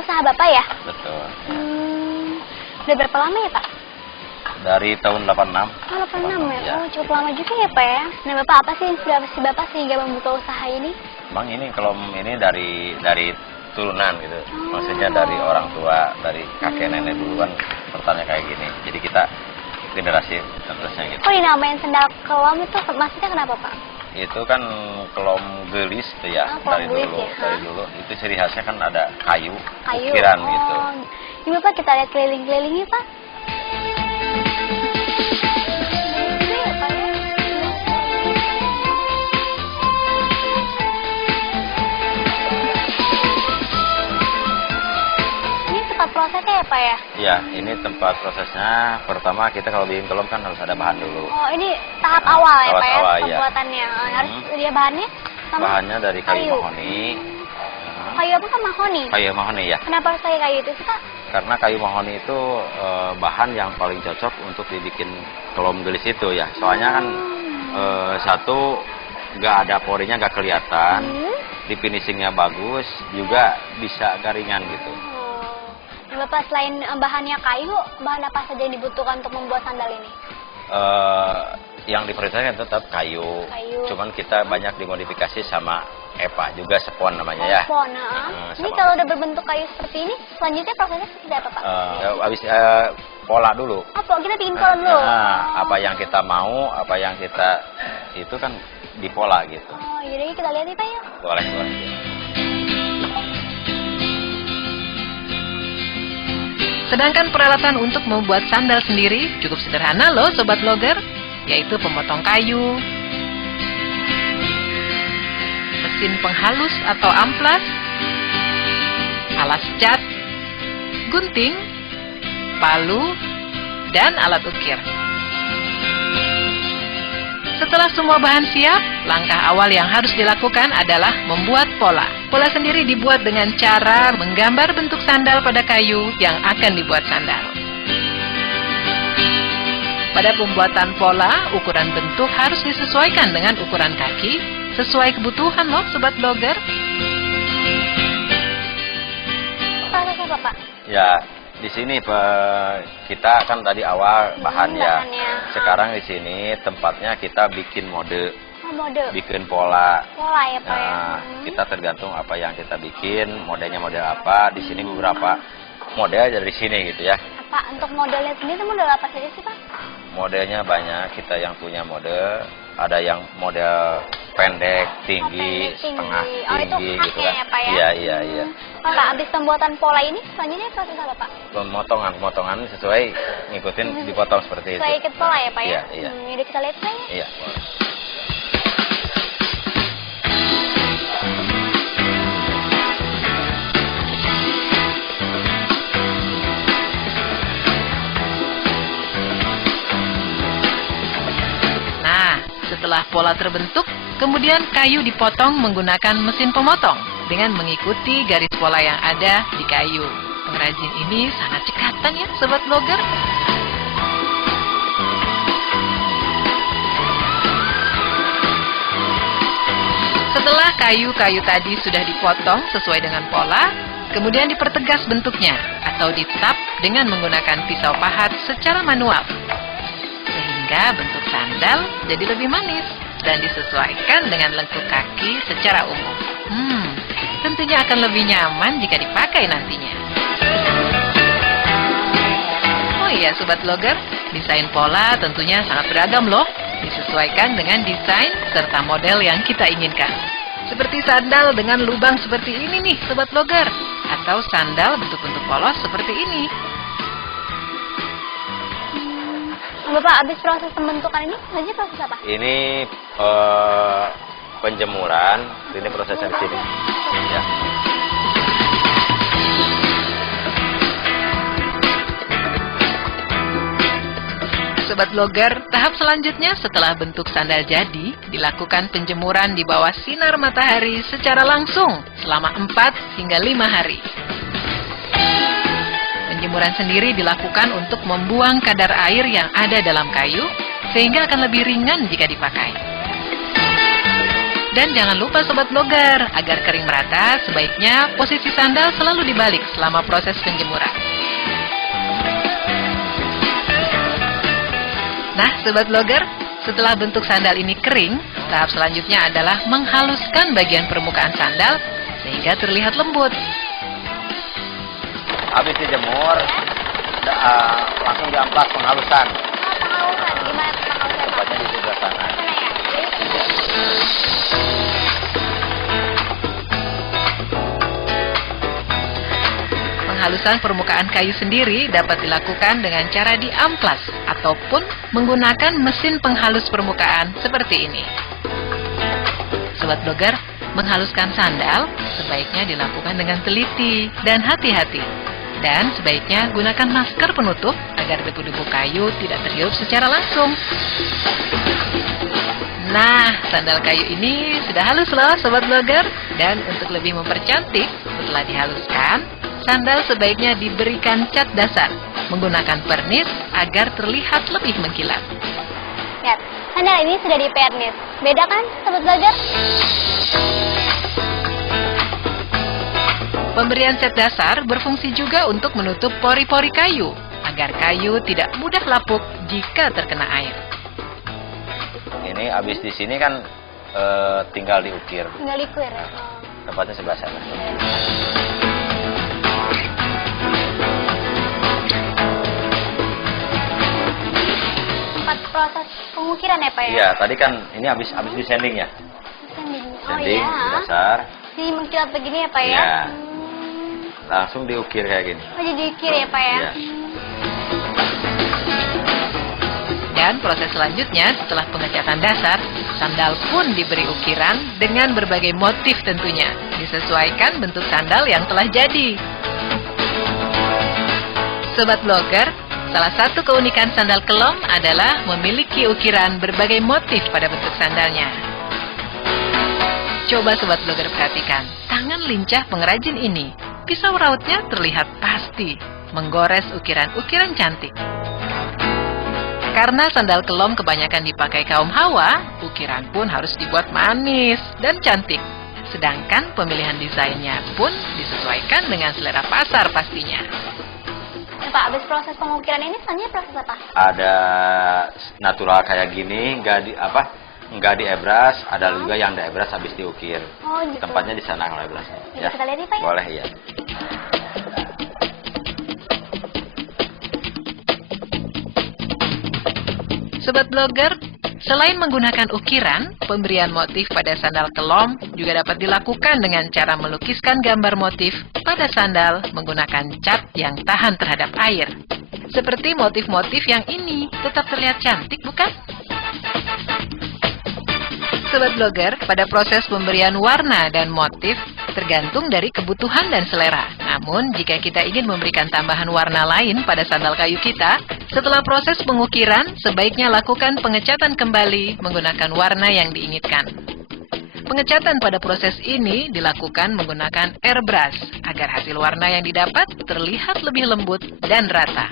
usaha Bapak ya? Betul. Udah berapa lama ya Pak? Dari tahun 86. Oh, 86 ya? Ya. Oh, cukup lama juga ya Pak ya? Nah Bapak, apa sih inspirasi Bapak sehingga membuka usaha ini? Bang, ini kalau ini dari turunan gitu. Maksudnya dari orang tua, dari kakek nenek dulu kan pertanyaan kayak gini. Jadi kita generasi terusnya gitu. Kok dinamain sendal kelom itu maksudnya kenapa Pak? Itu kan kelom gelis tuh ya, Kelom gelis ya? dari dulu. Itu ciri khasnya kan ada kayu, Kayu. ukiran gitu. Ini Bapak kita lihat keliling-kelilingnya Pak. Prosesnya ya Pak ya? Iya, ini tempat prosesnya. Pertama kita kalau bikin kelom kan harus ada bahan dulu. Oh, ini tahap awal ya Tahap Pak ya? awal, iya. Pembuatannya. Harus dia bahannya sama Bahannya dari kayu mahoni. Kayu apa kan mahoni? Kayu mahoni ya. Kenapa harus pakai kayu itu sih Pak? Karena kayu mahoni itu bahan yang paling cocok untuk dibikin kelom gelis itu ya. Soalnya kan satu nggak ada porinya, nggak kelihatan. Di finishingnya bagus, juga bisa garingan gitu. Bapak, selain bahannya kayu, bahan apa saja yang dibutuhkan untuk membuat sandal ini? Yang diprioritaskan tetap kayu. Cuman kita banyak dimodifikasi sama EPA juga, spon namanya ya. Spon, ini kalau udah berbentuk kayu seperti ini, selanjutnya prosesnya seperti apa Pak? Habis pola dulu. Apa? Kita bikin pola dulu? Apa yang kita mau, apa yang kita itu kan dipola gitu. Oh, jadi kita lihat nih Pak ya? Boleh. Sedangkan peralatan untuk membuat sandal sendiri cukup sederhana loh Sobat Blogger, yaitu pemotong kayu, mesin penghalus atau amplas, alas cat, gunting, palu, dan alat ukir. Setelah semua bahan siap, langkah awal yang harus dilakukan adalah membuat pola. Pola sendiri dibuat dengan cara menggambar bentuk sandal pada kayu yang akan dibuat sandal. Pada pembuatan pola, ukuran bentuk harus disesuaikan dengan ukuran kaki, sesuai kebutuhan loh Sobat Blogger. Prosesnya apa Pak? Ya, di sini kita kan tadi awal bahan ya. Sekarang di sini tempatnya kita bikin mode. Mode. Bikin pola. Pola ya Pak ya. Kita tergantung apa yang kita bikin, modelnya model apa. Di sini beberapa model dari sini gitu ya. Pak, untuk modelnya sendiri model apa saja sih Pak? Modelnya banyak, kita yang punya model. Ada yang model pendek, tinggi, setengah tinggi gitu kan. Ya, Pak, ya? Iya. Pak, habis pembuatan pola ini selanjutnya proses apa Pak? Pemotongan sesuai ngikutin dipotong seperti itu. Sesuai ikut pola ya Pak ya? Iya. Jadi kita lihat Pak ya? Iya. Setelah pola terbentuk, kemudian kayu dipotong menggunakan mesin pemotong dengan mengikuti garis pola yang ada di kayu. Pengrajin ini sangat cekatan ya Sobat Blogger. Setelah kayu-kayu tadi sudah dipotong sesuai dengan pola, kemudian dipertegas bentuknya atau ditap dengan menggunakan pisau pahat secara manual. Sehingga bentuk sandal jadi lebih manis dan disesuaikan dengan lengkuk kaki secara umum. Tentunya akan lebih nyaman jika dipakai nantinya. Oh iya Sobat Blogger, desain pola tentunya sangat beragam loh. Disesuaikan dengan desain serta model yang kita inginkan. Seperti sandal dengan lubang seperti ini nih Sobat Blogger, atau sandal bentuk-bentuk polos seperti ini. Bapak, habis proses pembentukan ini, selanjutnya proses apa? Ini penjemuran, ini prosesnya di sini. Ya. Sobat Blogger, tahap selanjutnya setelah bentuk sandal jadi, dilakukan penjemuran di bawah sinar matahari secara langsung selama 4 hingga 5 hari. Penjemuran sendiri dilakukan untuk membuang kadar air yang ada dalam kayu, sehingga akan lebih ringan jika dipakai. Dan jangan lupa sobat blogger, agar kering merata, sebaiknya posisi sandal selalu dibalik selama proses penjemuran. Nah, sobat blogger, setelah bentuk sandal ini kering, tahap selanjutnya adalah menghaluskan bagian permukaan sandal sehingga terlihat lembut. Habis dijemur, langsung diamplas penghalusan. Penghalusan, gimana penghalusan? Tempatnya di sebelah sana. Mana ya? Penghalusan permukaan kayu sendiri dapat dilakukan dengan cara diamplas ataupun menggunakan mesin penghalus permukaan seperti ini. Sobat blogger, menghaluskan sandal sebaiknya dilakukan dengan teliti dan hati-hati. Dan sebaiknya gunakan masker penutup agar debu-debu kayu tidak terhirup secara langsung. Nah, sandal kayu ini sudah halus loh sobat blogger. Dan untuk lebih mempercantik, setelah dihaluskan, sandal sebaiknya diberikan cat dasar menggunakan pernis agar terlihat lebih mengkilat. Lihat, sandal ini sudah dipernis. Beda kan, sobat blogger? Pemberian cat dasar berfungsi juga untuk menutup pori-pori kayu agar kayu tidak mudah lapuk jika terkena air. Ini habis di sini kan tinggal diukir. Tinggal liquid. Tempatnya sebelah sana. Tempat proses pengukiran ya Pak ya? Iya, tadi kan ini habis di sanding ya. Sanding. Oh Sanding, iya. dasar. Jadi mengkilat begini ya Pak ya? Iya. Langsung diukir kayak gini. Oh jadi diukir ya Pak ya? Iya. Dan proses selanjutnya setelah pengecatan dasar, sandal pun diberi ukiran dengan berbagai motif tentunya, disesuaikan bentuk sandal yang telah jadi. Sobat blogger, salah satu keunikan sandal kelom adalah memiliki ukiran berbagai motif pada bentuk sandalnya. Coba sobat blogger perhatikan, tangan lincah pengrajin ini, pisau rautnya terlihat pasti, menggores ukiran-ukiran cantik. Karena sandal kelom kebanyakan dipakai kaum Hawa, ukiran pun harus dibuat manis dan cantik. Sedangkan pemilihan desainnya pun disesuaikan dengan selera pasar pastinya. Nah, Pak, habis proses pengukiran ini selanjutnya proses apa? Ada natural kayak gini, nggak diebras, ada juga yang diebras habis diukir. Oh gitu. Tempatnya di sana kalau ebrasnya. Bisa kita lihat nih Pak ya? Boleh ya. Sobat blogger, selain menggunakan ukiran, pemberian motif pada sandal kelom juga dapat dilakukan dengan cara melukiskan gambar motif pada sandal menggunakan cat yang tahan terhadap air. Seperti motif-motif yang ini, tetap terlihat cantik bukan? Sobat blogger, pada proses pemberian warna dan motif tergantung dari kebutuhan dan selera. Namun, jika kita ingin memberikan tambahan warna lain pada sandal kayu kita, setelah proses pengukiran, sebaiknya lakukan pengecatan kembali menggunakan warna yang diinginkan. Pengecatan pada proses ini dilakukan menggunakan airbrush agar hasil warna yang didapat terlihat lebih lembut dan rata.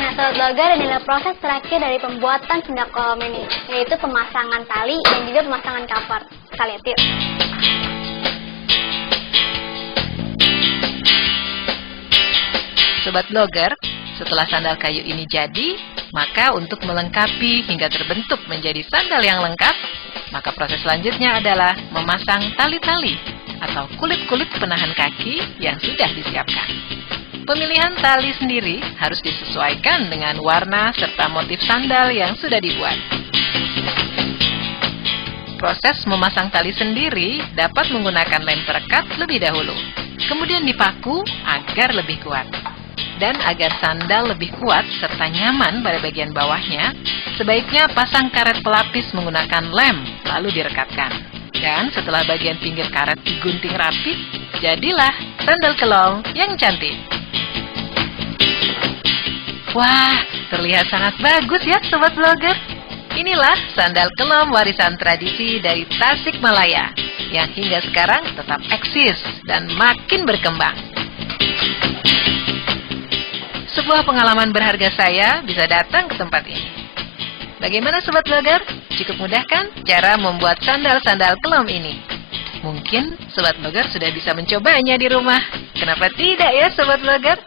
Nah, sobat blogger, inilah proses terakhir dari pembuatan sandal kelom ini, yaitu pemasangan tali dan juga pemasangan cover. Kita lihat yuk. Sobat blogger, setelah sandal kayu ini jadi, maka untuk melengkapi hingga terbentuk menjadi sandal yang lengkap, maka proses selanjutnya adalah memasang tali-tali atau kulit-kulit penahan kaki yang sudah disiapkan. Pemilihan tali sendiri harus disesuaikan dengan warna serta motif sandal yang sudah dibuat. Proses memasang tali sendiri dapat menggunakan lem perekat lebih dahulu, kemudian dipaku agar lebih kuat. Dan agar sandal lebih kuat serta nyaman pada bagian bawahnya, sebaiknya pasang karet pelapis menggunakan lem, lalu direkatkan. Dan setelah bagian pinggir karet digunting rapi, jadilah sandal kelom yang cantik. Wah, terlihat sangat bagus ya Sobat Blogger. Inilah sandal kelom warisan tradisi dari Tasikmalaya, yang hingga sekarang tetap eksis dan makin berkembang. Sebuah pengalaman berharga saya bisa datang ke tempat ini. Bagaimana Sobat Blogger? Cukup mudah kan cara membuat sandal-sandal kelom ini? Mungkin Sobat Blogger sudah bisa mencobanya di rumah. Kenapa tidak ya Sobat Blogger?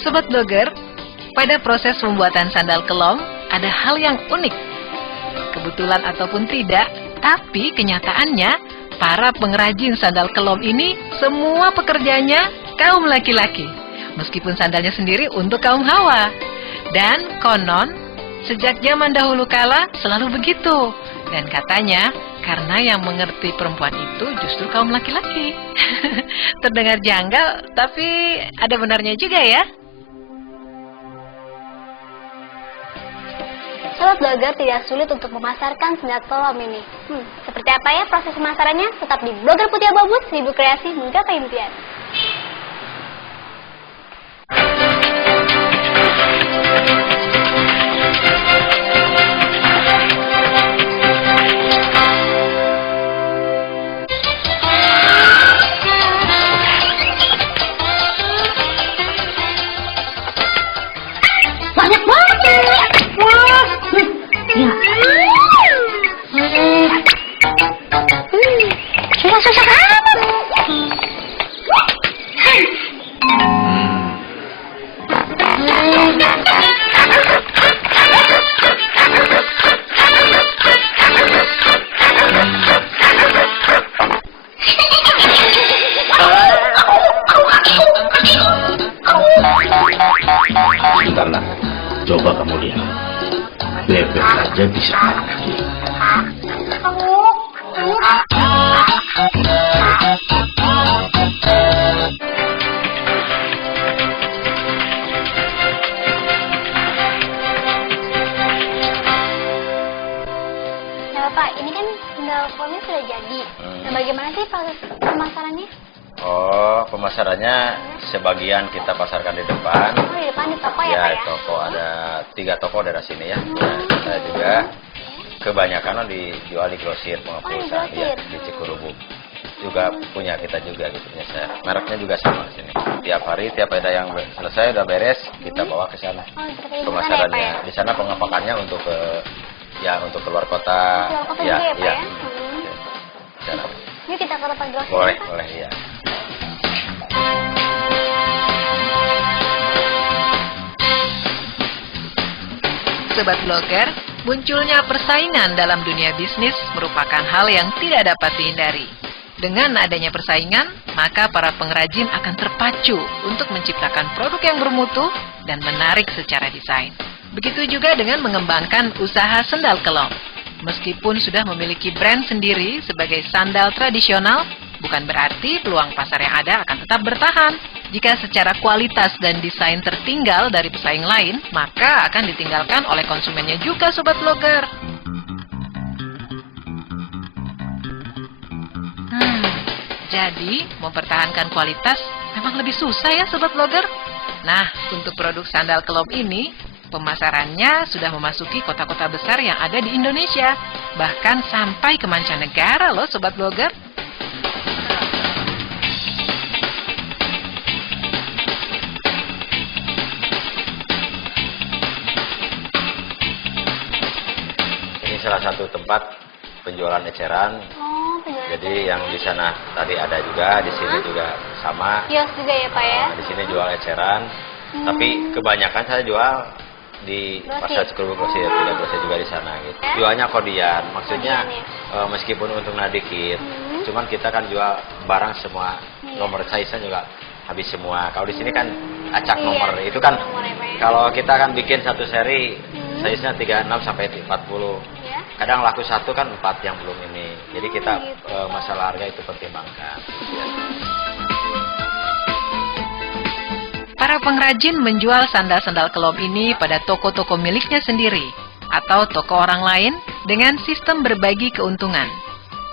Sobat Blogger, pada proses pembuatan sandal kelom ada hal yang unik. Kebetulan ataupun tidak, tapi kenyataannya para pengrajin sandal kelom ini semua pekerjanya kaum laki-laki. Meskipun sandalnya sendiri untuk kaum Hawa. Dan konon, sejak zaman dahulu kala selalu begitu. Dan katanya, karena yang mengerti perempuan itu justru kaum laki-laki. Terdengar janggal, tapi ada benarnya juga ya. Sobat Blogger, tidak sulit untuk memasarkan sandal kelom ini. Seperti apa ya proses pemasarannya? Tetap di Blogger Putih Abu-Abu, 1000 kreasi menggapai impian. Banyak banget. Wah. Ya. Susah-susah amat. Sebentar nak, coba kamu lihat. Bebek aja bisa pergi. Nah Bapak, ini kan sandal kelomnya sudah jadi. Nah bagaimana sih proses pemasarannya? Oh, pemasarannya sebagian kita pasarkan di depan. Oh, di depan di toko ya Ya, Pak ya? toko ada 3 toko daerah sini ya. Ya, saya juga kebanyakan dijual di grosir pengepusan di grosir. ya, di Cikurubu. Juga punya kita juga gitu punya saya. Mereknya juga sama di sini. Tiap hari tiap ada yang selesai udah beres, kita bawa ke sana. Oh, seperti di sana ya Pak Pemasarannya. ya? Di sana pengepakannya untuk ke ya untuk keluar kota. Keluar kota Ya, juga ya Pak ya. ya? Ya. Di sana. Yuk kita ke tempat grosir Boleh, Pak. boleh ya. Sobat Blogger, munculnya persaingan dalam dunia bisnis merupakan hal yang tidak dapat dihindari. Dengan adanya persaingan, maka para pengrajin akan terpacu untuk menciptakan produk yang bermutu dan menarik secara desain. Begitu juga dengan mengembangkan usaha sandal kelom. Meskipun sudah memiliki brand sendiri sebagai sandal tradisional, bukan berarti peluang pasar yang ada akan tetap bertahan. Jika secara kualitas dan desain tertinggal dari pesaing lain, maka akan ditinggalkan oleh konsumennya juga Sobat Blogger. Jadi, mempertahankan kualitas memang lebih susah ya Sobat Blogger. Nah, untuk produk sandal kelom ini, pemasarannya sudah memasuki kota-kota besar yang ada di Indonesia. Bahkan sampai ke mancanegara loh Sobat Blogger. Ini salah satu tempat penjualan eceran. Oh, penjualan Jadi yang di sana tadi ada juga, di sini juga sama. Kios juga ya Pak ya? Di sini jual eceran, tapi kebanyakan saya jual di Grosir. pasar Cikurubuk Grosir, tidak grosir juga di sana gitu. Ya? Jualnya kodian, maksudnya Kodian, meskipun untungnya dikit, cuman kita kan jual barang semua, nomor size-nya juga habis semua. Kalau di sini kan acak Iya, nomor, itu kan nomor ya, Pak ya? kalau kita kan bikin satu seri, size-nya 36 sampai 40. Ya. Kadang laku satu kan 4 yang belum ini. Jadi kita gitu. masalah harga itu pertimbangkan. Para pengrajin menjual sandal-sandal kelom ini pada toko-toko miliknya sendiri atau toko orang lain dengan sistem berbagi keuntungan.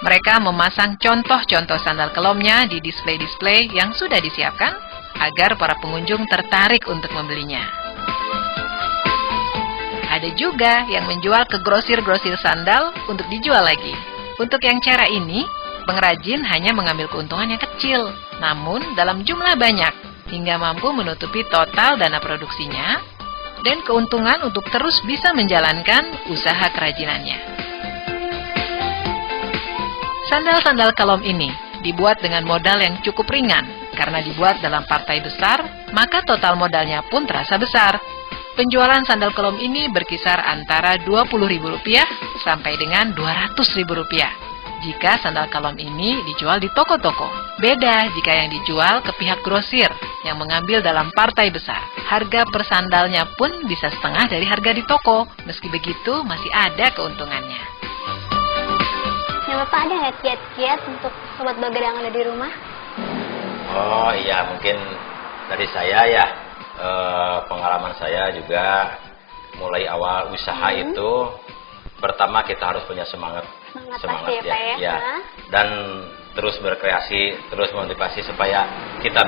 Mereka memasang contoh-contoh sandal kelomnya di display-display yang sudah disiapkan agar para pengunjung tertarik untuk membelinya. Ada juga yang menjual ke grosir-grosir sandal untuk dijual lagi. Untuk yang cara ini, pengrajin hanya mengambil keuntungan yang kecil, namun dalam jumlah banyak, hingga mampu menutupi total dana produksinya dan keuntungan untuk terus bisa menjalankan usaha kerajinannya. Sandal-sandal kelom ini dibuat dengan modal yang cukup ringan. Karena dibuat dalam partai besar, maka total modalnya pun terasa besar. Penjualan sandal kelom ini berkisar antara Rp20.000 sampai dengan Rp200.000 jika sandal kelom ini dijual di toko-toko. Beda jika yang dijual ke pihak grosir yang mengambil dalam partai besar. Harga per sandalnya pun bisa setengah dari harga di toko. Meski begitu, masih ada keuntungannya. Nah, Bapak ada nggak kiat-kiat untuk sobat blogger yang ada di rumah? Oh iya, mungkin dari saya ya, pengalaman saya juga mulai awal usaha itu, pertama kita harus punya semangat pasti ya, Pak ya. Dan terus berkreasi, terus motivasi supaya kita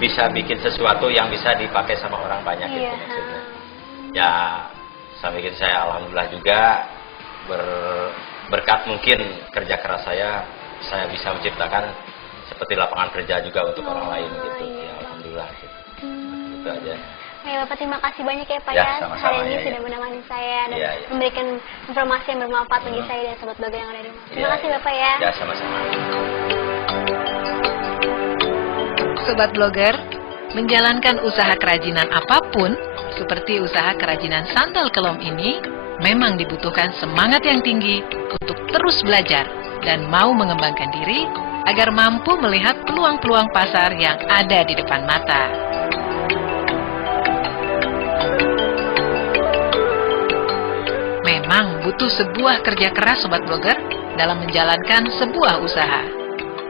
bisa bikin sesuatu yang bisa dipakai sama orang banyak gitu maksudnya. Ya, sampai gitu saya alhamdulillah juga berkat mungkin kerja keras saya bisa menciptakan seperti lapangan kerja juga untuk orang lain gitu. Ya alhamdulillah gitu. Gitu aja. Ya, Bapak terima kasih banyak ya Pak Ya, ya, sama-sama, hari ini ya, sudah menemani saya dan Ya. memberikan informasi yang bermanfaat bagi saya dan sobat blogger yang ada di rumah. Terima kasih Bapak ya. Ya, sama-sama. Sobat blogger, menjalankan usaha kerajinan apapun, seperti usaha kerajinan sandal kelom ini, memang dibutuhkan semangat yang tinggi untuk terus belajar dan mau mengembangkan diri agar mampu melihat peluang-peluang pasar yang ada di depan mata. Memang butuh sebuah kerja keras sobat blogger dalam menjalankan sebuah usaha.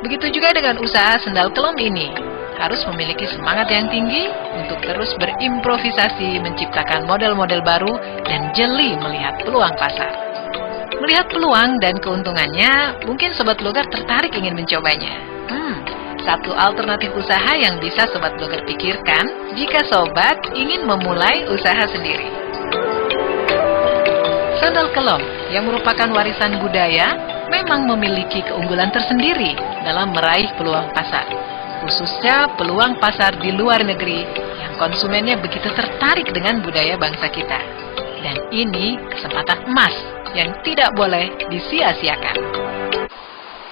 Begitu juga dengan usaha sandal kelom ini. Harus memiliki semangat yang tinggi untuk terus berimprovisasi menciptakan model-model baru dan jeli melihat peluang pasar. Melihat peluang dan keuntungannya, mungkin sobat blogger tertarik ingin mencobanya. Satu alternatif usaha yang bisa sobat blogger pikirkan jika sobat ingin memulai usaha sendiri. Sandal kelom yang merupakan warisan budaya memang memiliki keunggulan tersendiri dalam meraih peluang pasar. Khususnya peluang pasar di luar negeri yang konsumennya begitu tertarik dengan budaya bangsa kita. Dan ini kesempatan emas yang tidak boleh disia-siakan.